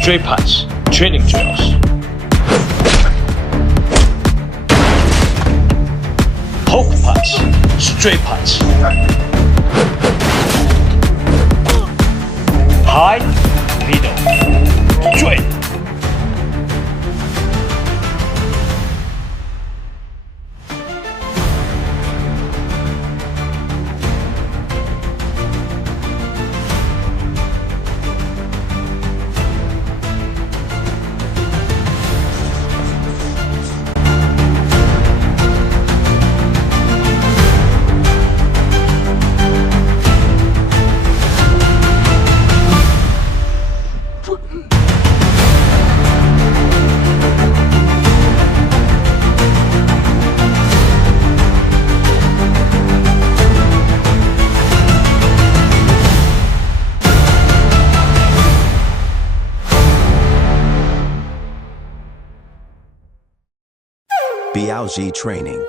straight punch training drills. Poke punch, straight punch. High, middle, straight. Biaoji training.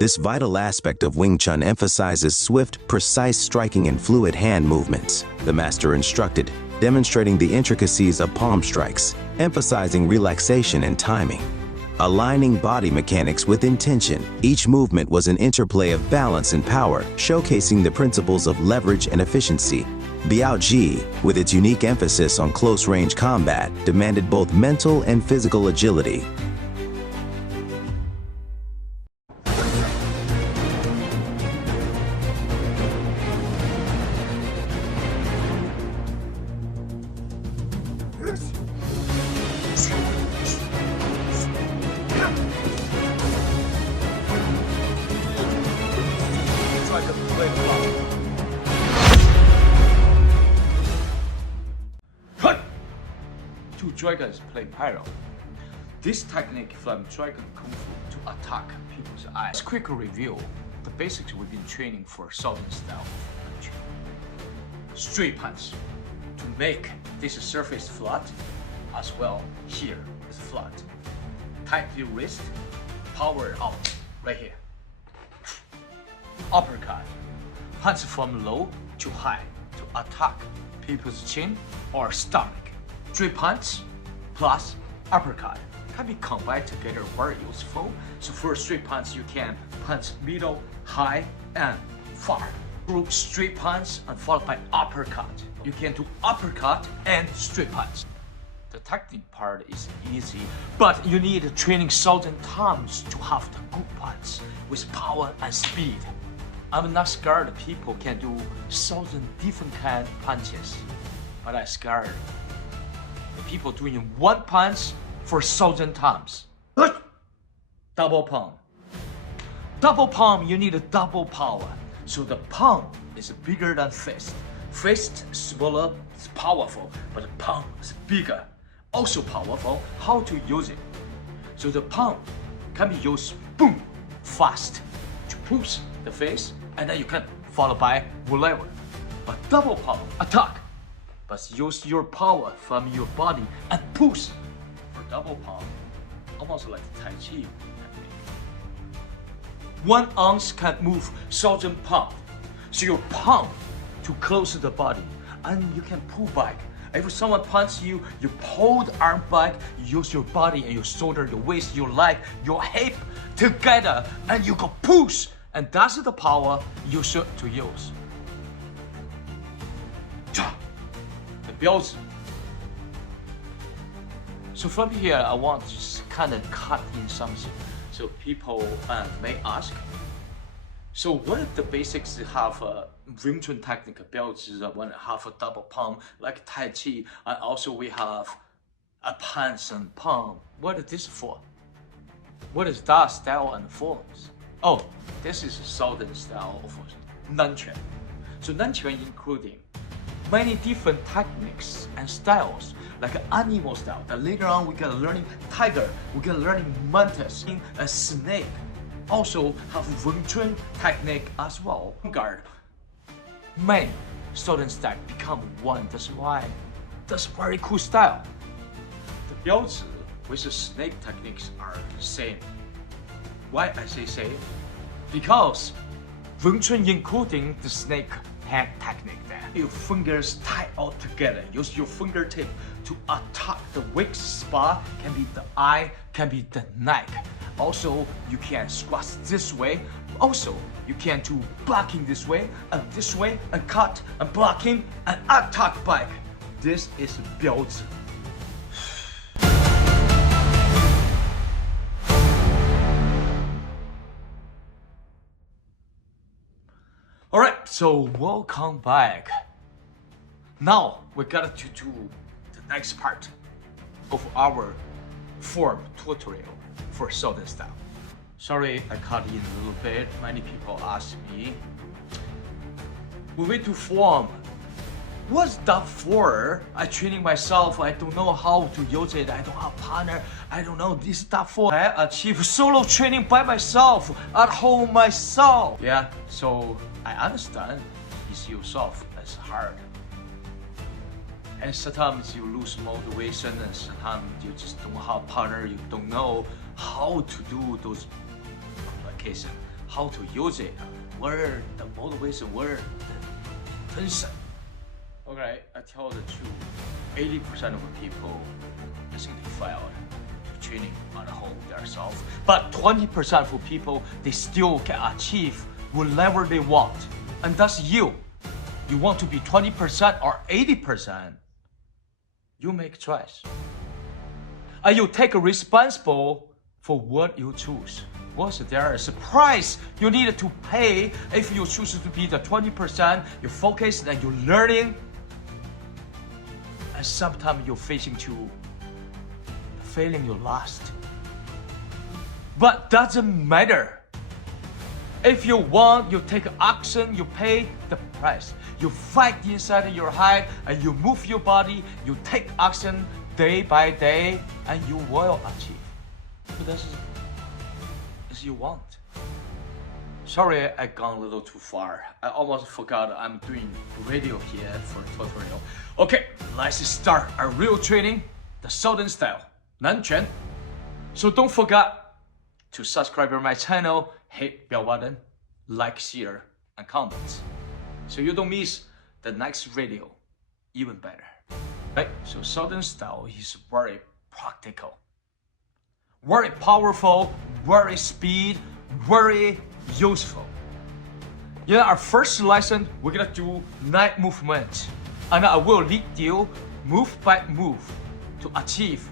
This vital aspect of Wing Chun emphasizes swift, precise striking and fluid hand movements. The master instructed, demonstrating the intricacies of palm strikes, emphasizing relaxation and timing. Aligning body mechanics with intention, each movement was an interplay of balance and power, showcasing the principles of leverage and efficiency. Biaoji, with its unique emphasis on close-range combat, demanded both mental and physical agility. Two dragons play pyro. This technique from Dragon Kung Fu to attack people's eyes. Let's quick review the basics we've been training for Southern style. Straight punch to make this surface flat, as well here is flat. Tight your wrist, power out right here. Uppercut, punch from low to high to attack people's chin or stomach. Straight punch plus uppercut can be combined together, very useful. So for straight punch, you can punch middle, high, and far. Through straight punch and followed by uppercut. You can do uppercut and straight punch. The technique part is easy, but you need training 1,000 times to have the good punch with power and speed. I'm not scared people can do 1,000 different kind of punches, but I'm scared the people doing one punch for 1,000 times. Double palm. Double palm, you need a double power. So the palm is bigger than fist. Fist smaller, it's powerful, but the palm is bigger, also powerful. How to use it? So the palm can be used, boom, fast to push the face, and then you can follow by whatever. But double palm, attack, but use your power from your body and push. For double palm, almost like Tai Chi technique. 1 ounce can move 1,000 pounds. So your palm to close to the body, and you can pull back. If someone punches you, you pull the arm back, you use your body and your shoulder, your waist, your leg, your hip together, and you go push. And that's the power you should to use. The builds. So from here, I want to just kind of cut in something. So people may ask, so what if the basics have a Wing Chun technique builds one half a double palm like Tai Chi, and also we have a punch and palm. What is this for? What is that style and forms? Oh, this is Southern style of Nanquan. So Nanquan including many different techniques and styles, like animal style. That later on we can learning tiger, we can learning mantis, a snake. Also have Wing Chun technique as well. Guard. Many Southern style become one. That's why that's very cool style. The Biaozi with the snake techniques are the same. Why I say same? Because Wing Chun including the snake hand technique then. Your fingers tight all together. Use your fingertip to attack the weak spot. Can be the eye, can be the neck. Also, you can squat this way. Also, you can do blocking this way, and cut, and blocking, and attack back. This is 标志. Alright, so welcome back. Now we got to do the next part of our form tutorial for Southern style. Sorry, I cut in a little bit. Many people ask me, we need to form. What's that for? I'm training myself. I don't know how to use it. I don't have partner. I don't know this stuff for. I achieve solo training by myself at home myself. Yeah, so I understand it's yourself. It's hard. And sometimes you lose motivation, and sometimes you just don't have partner. You don't know how to do those applications, how to use it, where the motivation, where the tension. Okay, I tell the truth. 80% of the people, I think they failed to training on home themselves. But 20% of people, they still can achieve whatever they want. And that's you. You want to be 20% or 80%. You make choice. And you take responsible for what you choose. Was there is a price you need to pay if you choose to be the 20%, you focus and you're learning. And sometimes you're facing to failing you lost. But doesn't matter. If you want, you take action, you pay the price. You fight inside your head and you move your body, you take action day by day, and you will achieve. So this is as you want. Sorry, I gone a little too far. I almost forgot I'm doing radio here for tutorial. Okay, let's start our real training, the Southern style, 南拳. So don't forget to subscribe to my channel, hit bell button, like, share, and comments, so you don't miss the next video. Even better. Right? So Southern style is very practical, very powerful, very speed, very useful. In our first lesson, we're gonna do neck movement, and I will lead you move by move to achieve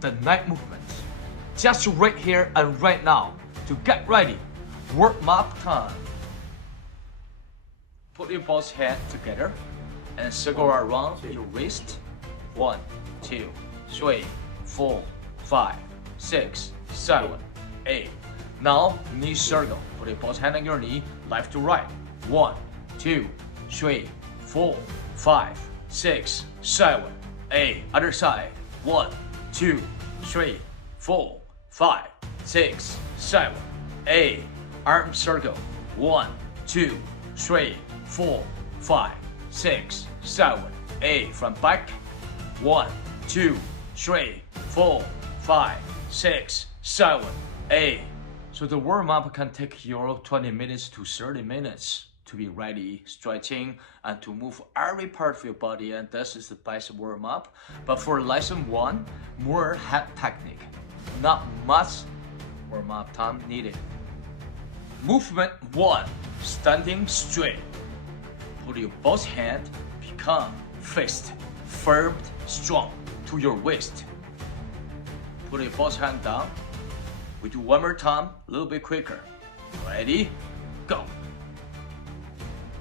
the neck movement. Just right here and right now to get ready. Warm up time. Put your both hands together and circle around your wrist. 1, 2, 3, 4, 5, 6, 7, 8. Now knee circle. Put your both hands on your knee, left to right. 1, 2, 3, 4, 5, 6, 7, 8. Other side. 1, 2, 3, 4, 5, 6, 7, 8. Arm circle. 1, 2, 3, 4, 5, 6, 7, 8. From back. 1, 2, 3, 4, 5, 6, 7, 8. So the warm-up can take you 20 minutes to 30 minutes to be ready, stretching, and to move every part of your body, and this is the best warm-up. But for lesson 1, more head technique. Not much warm-up time needed. Movement 1, standing straight. Put your both hands, become fist, firm, strong to your waist. Put your both hands down. We do one more time, a little bit quicker. Ready? Go.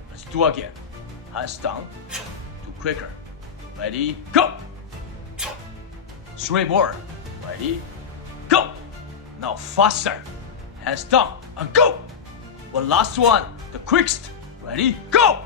Let's do again. Hands down. Do quicker. Ready? Go. 3 more. Ready? Go. Now faster. Hands down and go. Well, last one, the quickest. Ready? Go.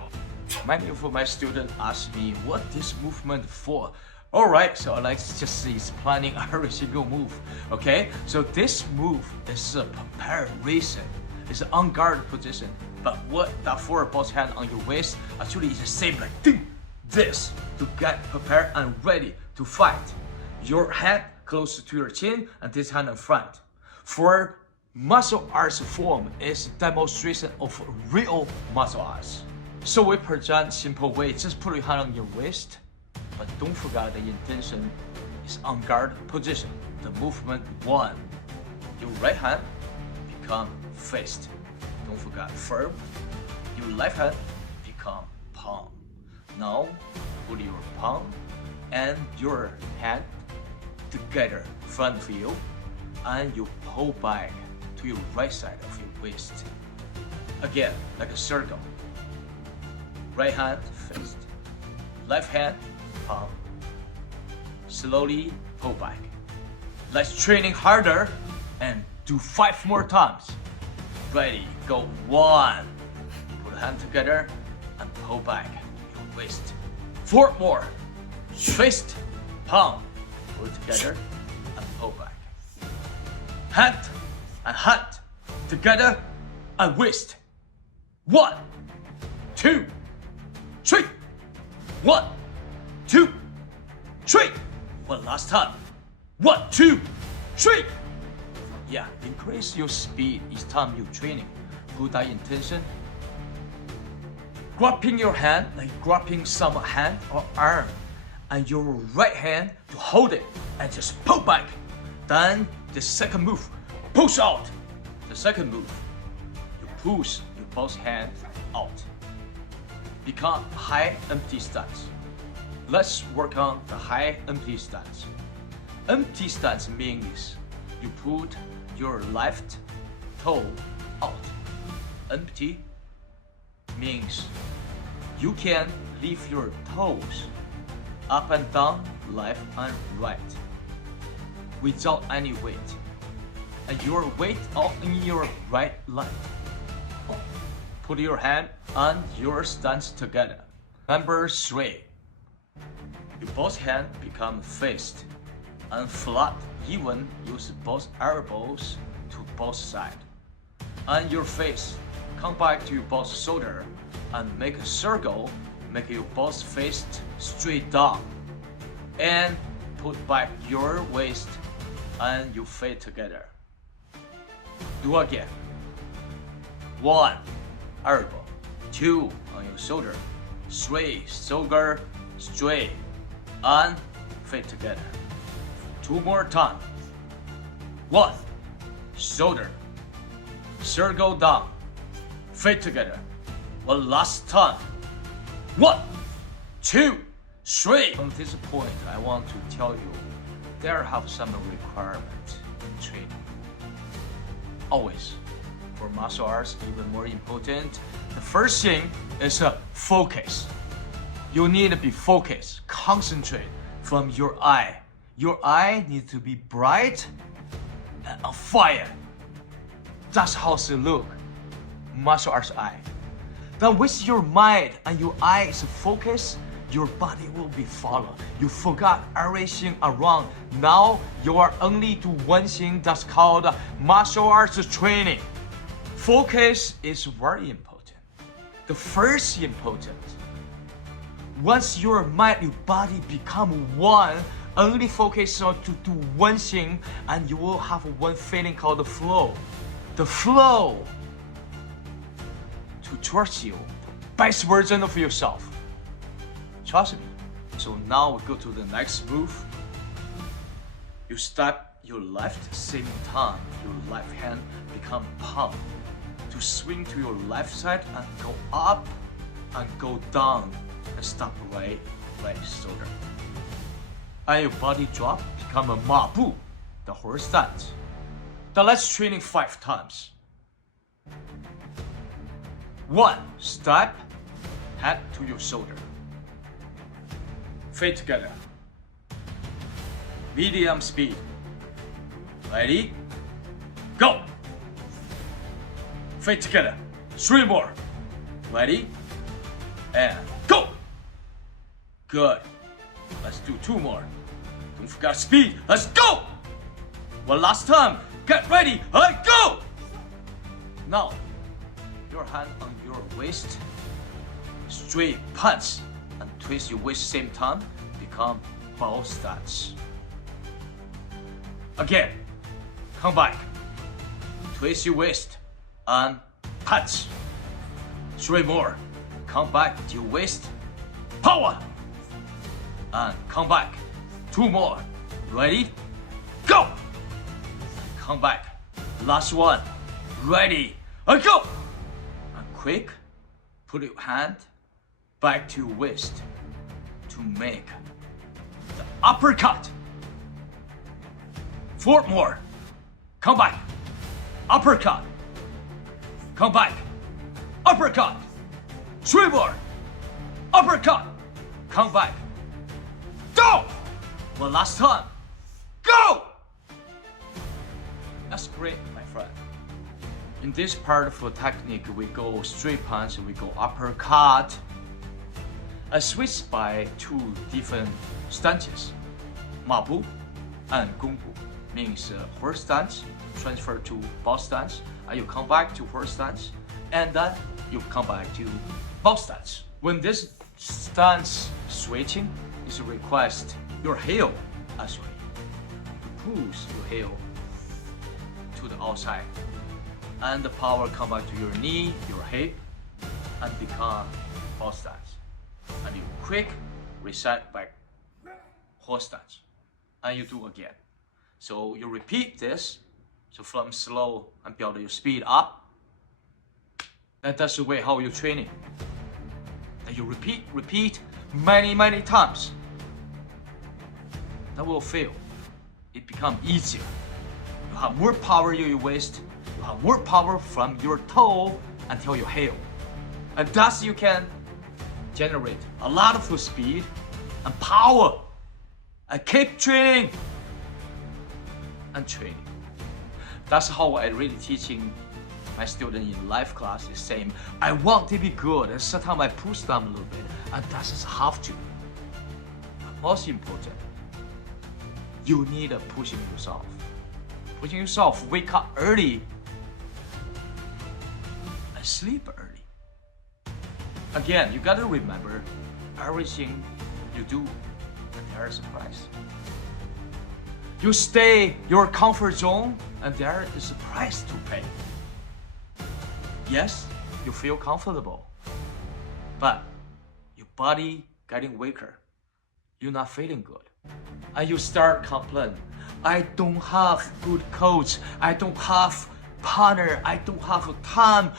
Many of my students ask me what this movement for. Alright, so Alex just is planning every single move. Okay, so this move is a preparation. It's an on guard position. But what that for both hand on your waist actually is the same like ding, this to get prepared and ready to fight. Your head close to your chin and this hand in front. For martial arts form is demonstration of real martial arts. So we present simple way, just put your hand on your waist, but don't forget the intention is on guard position. The movement 1. Your right hand become fist. Don't forget firm. Your left hand become palm. Now put your palm and your hand together in front of you, and you pull back to your right side of your waist. Again, like a circle. Right hand fist, left hand palm. Slowly pull back. Let's training harder and do 5 more times. Ready, go 1. Put hand together and pull back your waist. 4 more. Fist, palm. Put together and pull back. Hand and hand together and waist. 1, 2, 3. 1, 2, 3. One last time. 1, 2, 3. Yeah, increase your speed each time you're training. Put that intention. Grabbing your hand like grabbing some hand or arm, and your right hand to hold it and just pull back. Then the second move, push out. The second move, you push your both hands out. Become high empty stance. Let's work on the high empty stance. Empty stance means you put your left toe out. Empty means you can leave your toes up and down, left and right, without any weight. And your weight all in your right leg. Put your hand on your stance together. Number 3. Your both hands become fist and flat, even use both elbows to both sides. And your face come back to your both shoulder and make a circle, make your both fist straight down. And put back your waist and your feet together. Do again. 1, elbow. 2, on your shoulder. 3, shoulder straight and feet together. 2 more times. 1, shoulder, circle down, feet together. 1 last time. 1, 2, 3. From this point, I want to tell you, there have some requirements in training. Always, for martial arts, even more important, the first thing is a focus. You need to be focused, concentrate from your eye. Your eye needs to be bright and on fire. That's how it look, martial arts eye. Then with your mind and your eye is focused, your body will be followed. You forgot everything around. Now you are only do one thing, that's called martial arts training. Focus is very important. The first important. Once your mind and your body become one, only focus on to do one thing, and you will have one feeling called the flow. The flow to trust you, best version of yourself. Trust me. So now we go to the next move. You step your left, same time your left hand become palm. To swing to your left side and go up and go down and stop right shoulder. And your body drop, become a mabu, the horse stance. Then let's training 5 times. 1, step, head to your shoulder. Feet together. Medium speed. Ready? Go! Feet together. 3 more. Ready? And go! Good. Let's do 2 more. Don't forget speed. Let's go! One last time. Get ready and go! Now, your hand on your waist. Straight punch and twist your waist same time. Become bow stance. Again. Come back. Twist your waist and punch. 3 more. come back with your waist. Power! And come back. 2 more. Ready? Go! Come back. Last one. Ready? And go! And quick, put your hand back to your waist to make the uppercut. 4 more. Come back. Uppercut. Come back. Uppercut. 3 more. Uppercut. Come back. Go! One last time. Go! That's great, my friend. In this part of the technique, we go straight punch, we go uppercut. I switch by 2 different stances. Mabu and gongbu means horse stance, transfer to box stance, and you come back to horse stance, and then you come back to box stance. When this stance switching is request your heel actually to push your heel to the outside, and the power come back to your knee, your hip, and become horse stance. And you quick reset back horse stance, and you do again. So you repeat this. So from slow and build your speed up. That's the way how you training. And you repeat many times. That will feel. It become easier. You have more power in your waist. You have more power from your toe until your heel. And thus you can generate a lot of speed and power. And keep training and training. That's how I really teaching my student in life class is same. I want to be good, and sometimes I push them a little bit, and that is have to. But most important, you need a pushing yourself. Pushing yourself, wake up early and sleep early. Again, you gotta remember everything you do, and there is a price. You stay your comfort zone, and there is a price to pay. Yes, you feel comfortable, but your body getting weaker. You're not feeling good, and you start complaining. I don't have good coach. I don't have partner. I don't have time.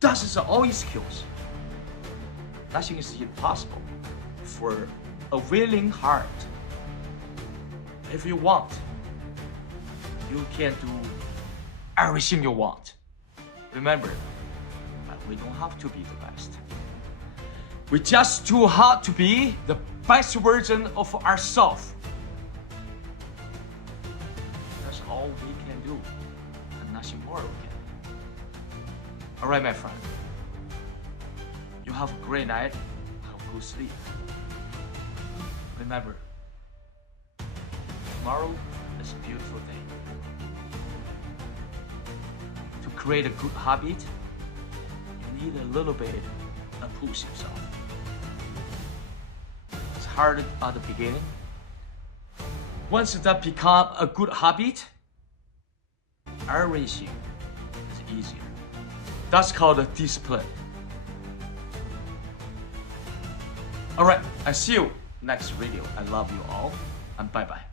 That is all excuse. Nothing is impossible for a willing heart. If you want, you can do everything you want. Remember, we don't have to be the best. We just too hard to be the best version of ourselves. That's all we can do, and nothing more we can do. All right, my friend. You have a great night. Have good sleep. Remember, tomorrow is a beautiful day. To create a good habit, you need a little bit to push yourself. It's hard at the beginning. Once that become a good habit, everything is easier. That's called a discipline. Alright, I see you next video. I love you all, and bye-bye.